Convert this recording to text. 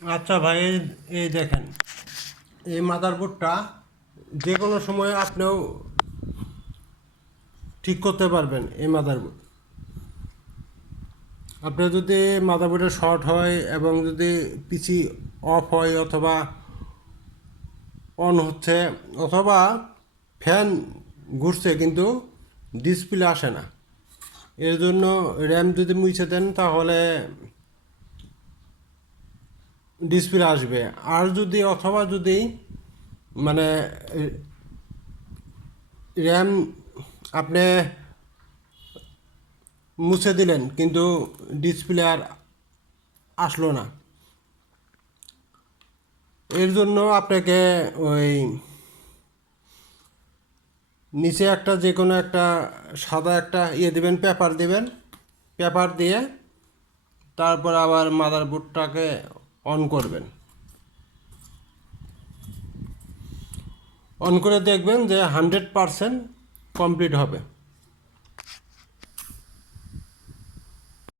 আচ্ছা ভাই, এই দেখেন, এই মাদারবোর্ডটা যে কোনো সময় আপনিও ঠিক করতে পারবেন। এই মাদারবোর্ড আপনার যদি মাদারবোর্ডে শর্ট হয় এবং যদি পিসি অফ হয় অথবা অন হচ্ছে অথবা ফ্যান ঘুরছে কিন্তু ডিসপ্লে আসে না, এর জন্য র্যাম যদি মুছে দেন তাহলে ডিসপ্লে আসবে। আর যদি অথবা যদি মানে র্যাম আপনি মুছে দিলেন কিন্তু ডিসপ্লে আর আসলো না, এর জন্য আপনাকে ওই নিচে একটা যে কোনো একটা সাদা একটা দিবেন, পেপার দিবেন। পেপার দিয়ে তারপর আবার মাদারবোর্ডটাকে অন করবেন। অন করে দেখবেন যে 100% কমপ্লিট হবে।